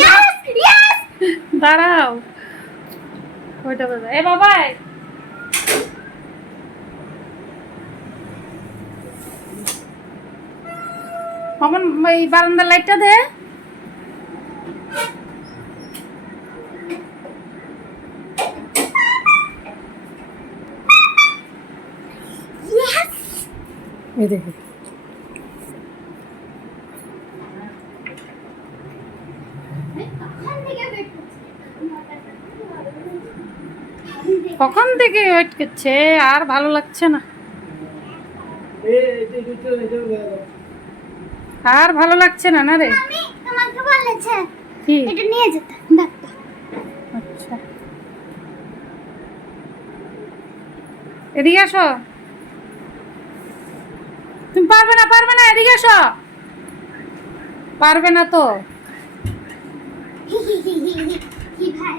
Yes! Yes! দাঁড়াও। কয়টা বাজে এ বাবাই মামন এই বারান্দার লাইটটা দে। এই দেখো। কখন থেকে ওয়েট করছে আর ভালো লাগছে না। আর ভালো লাগছে না না রে? তোমাকে বলেছে। কি? এটা নিয়ে যেতে আচ্ছা। এদিকে আসো। তুমি পারবে না পারবে না এদিকে আসো। পারবে না তো। কি ভাই?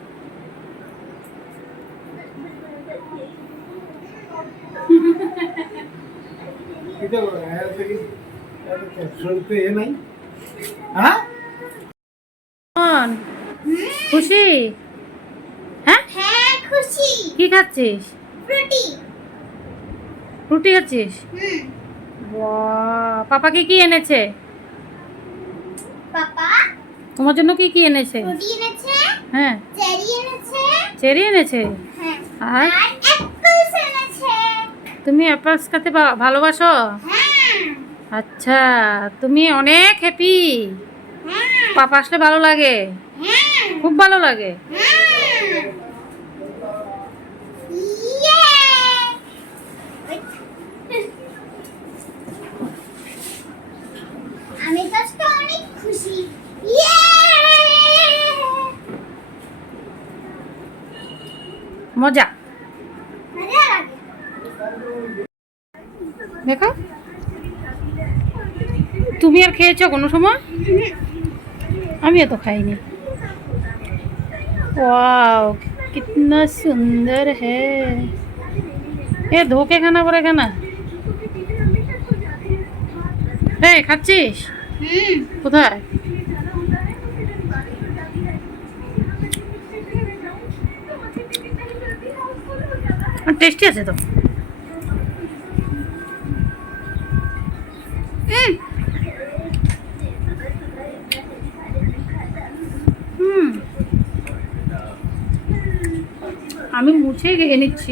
খুশি? হ্যাঁ? হ্যাঁ খুশি। কি খাচ্ছিস? ফ্রুটি রুটি খাচ্ছিস? বাহ, পাপাকে কি এনেছে? পাপা? তোমার জন্য কি কি এনেছে? ফ্রুটি এনেছে। হ্যাঁ। চেরি এনেছে। চেরি এনেছে? হ্যাঁ। আর? তুমি অ্যাপলস খেতে ভালোবাসো? হ্যাঁ। আচ্ছা তুমি অনেক হ্যাপি হ্যাঁ। পাপা আসলে ভালো লাগে। হ্যাঁ। খুব ভালো লাগে। আমি তো অনেক খুশি। মজা মজা লাগে দেখো? তুমি আর খেয়েছো কোনো সময়? আমিও তো খাইনি। ওয়াও কিতনা সুন্দর হে। এ ধোকে খানা পরে খানা হ্যাঁ খাচ্ছিস? কোথায়? টেস্টি আছে তো? আমি মুছে খেয়ে নিচ্ছি।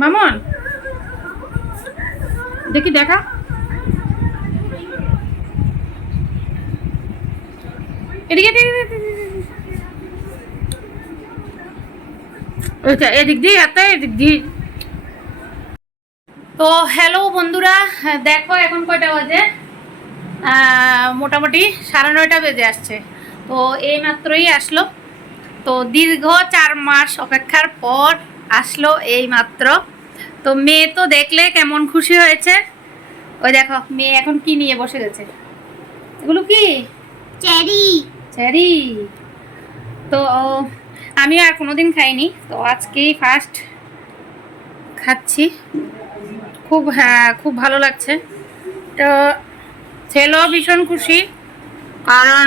মামন। দেখি দেখা। এদিকে এদিকে, এদিকে, দিয়ে এত এদিক দিয়ে। তো হ্যালো বন্ধুরা দেখো এখন কয়টা বাজে? মোটামুটি সাড়ে নয়টা বেজে আসছে। তো এই মাত্রই আসলো। তো দীর্ঘ চার মাস অপেক্ষার পর আসলো এই মাত্র। তো মেয়ে তো দেখলে কেমন খুশি হয়েছে? ওই দেখো মেয়ে এখন কি নিয়ে বসে গেছে? এগুলো কি? চেরি। চেরি। তো আমি আর কোনোদিন খাইনি তো আজকেই ফার্স্ট খাচ্ছি। খুব হ্যাঁ খুব ভালো লাগছে। তো ছেলেও ভীষণ খুশি কারণ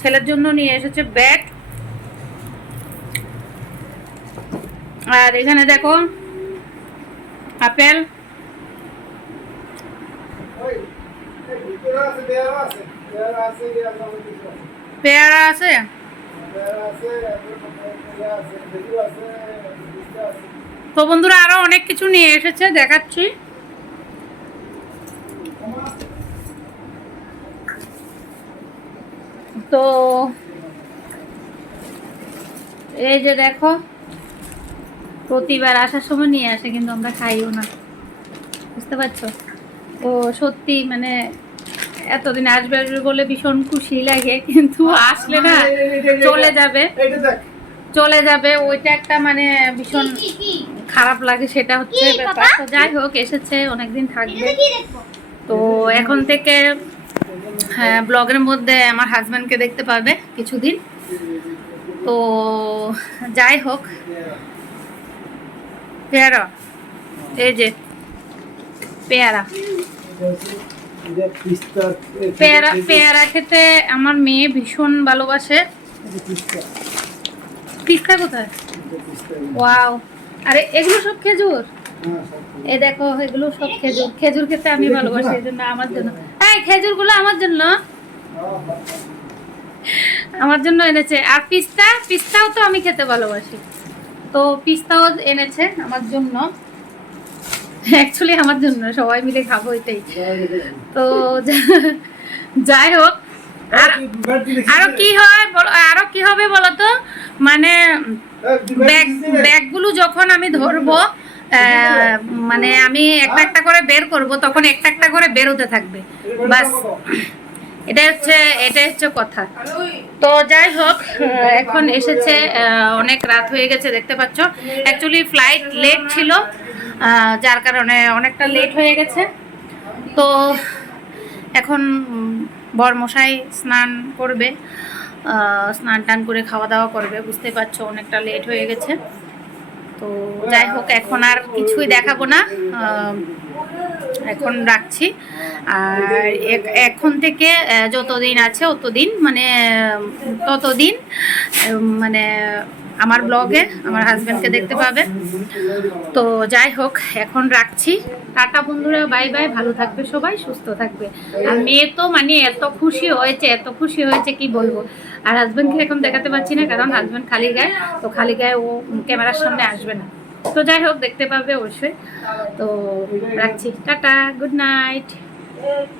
ছেলের জন্য নিয়ে এসেছে ব্যাট আর এখানে দেখো, আপেল। পেয়ারা আছে? তো বন্ধুরা আরও অনেক কিছু নিয়ে এসেছে, দেখাচ্ছি। তো এই যে দেখো প্রতিবার আসার সময় নিয়ে আসে কিন্তু আমরা খাইও না। বুঝতে পারছ? তো সত্যি মানে এতদিন আসবে আসবে বলে ভীষণ খুশি লাগে কিন্তু আসলে না চলে যাবে। চলে যাবে ওইটা একটা মানে ভীষণ খারাপ লাগে সেটা হচ্ছে ব্যাপার। তো যাই হোক এসেছে অনেকদিন থাকবে। তো এখন থেকে হ্যাঁ ব্লগের মধ্যে আমার হাজব্যান্ডকে দেখতে পাবে কিছুদিন। তো যাই হোক পেয়ারা। এই যে, পেয়ারা। পেয়ারা পেয়ারা খেতে আমার মেয়ে ভীষণ ভালোবাসে। পিস্তা কোথায়? ওয়াও। আরে, এগুলো সব খেজুর? হ্যাঁ এই দেখো, এগুলো সব খেজুর। খেজুর খেতে আমি ভালোবাসি, এই জন্য আমার জন্য। এই, খেজুরগুলো আমার জন্য। আমার জন্য এনেছে। আর পিস্তা, পিস্তাও তো আমি খেতে ভালোবাসি। তো পিস্তাও এনেছে আমার জন্য। অ্যাকচুয়ালি আমার জন্য সবাই মিলে খাব এটাই। তো যাই হোক আর কি হয় বলো- আরও কি হবে বলতো? মানে ব্যাগ ব্যাগগুলো যখন আমি ধরবো আহ, মানে আমি একটা একটা করে বের করব তখন একটা একটা করে বেরোতে থাকবে। বাস। এটা হচ্ছে এটা হচ্ছে কথা। তো যাই হোক এখন এসেছে অনেক রাত হয়ে গেছে, দেখতে পাচ্ছ। অ্যাকচুয়ালি ফ্লাইট লেট ছিল যার কারণে অনেকটা লেট হয়ে গেছে। তো এখন বরমশাই স্নান করবে স্নান টান করে খাওয়া দাওয়া করবে, বুঝতে পারছ, অনেকটা লেট হয়ে গেছে। তো যাই হোক, এখন আর কিছুই দেখাবো না। এখন রাখছি। আর এখন থেকে যতদিন আছে অতদিন মানে ততদিন মানে আমার ব্লগে আমার হাজব্যান্ডকে দেখতে পাবে। তো যাই হোক, এখন রাখছি। টাটা বন্ধুরা, বাই বাই, ভালো থাকবে সবাই, সুস্থ থাকবে। আর মেয়ে তো মানে এত খুশি হয়েছে, এত খুশি হয়েছে, কি বলব? আর হাজব্যান্ডকে এখন দেখাতে পাচ্ছি না, কারণ হাজব্যান্ড খালি গায়ে, তো খালি গায়ে ও ক্যামেরার সামনে আসবে না। তো যাই হোক দেখতে পাবে অবশ্যই। তো রাখছি। Tata good night.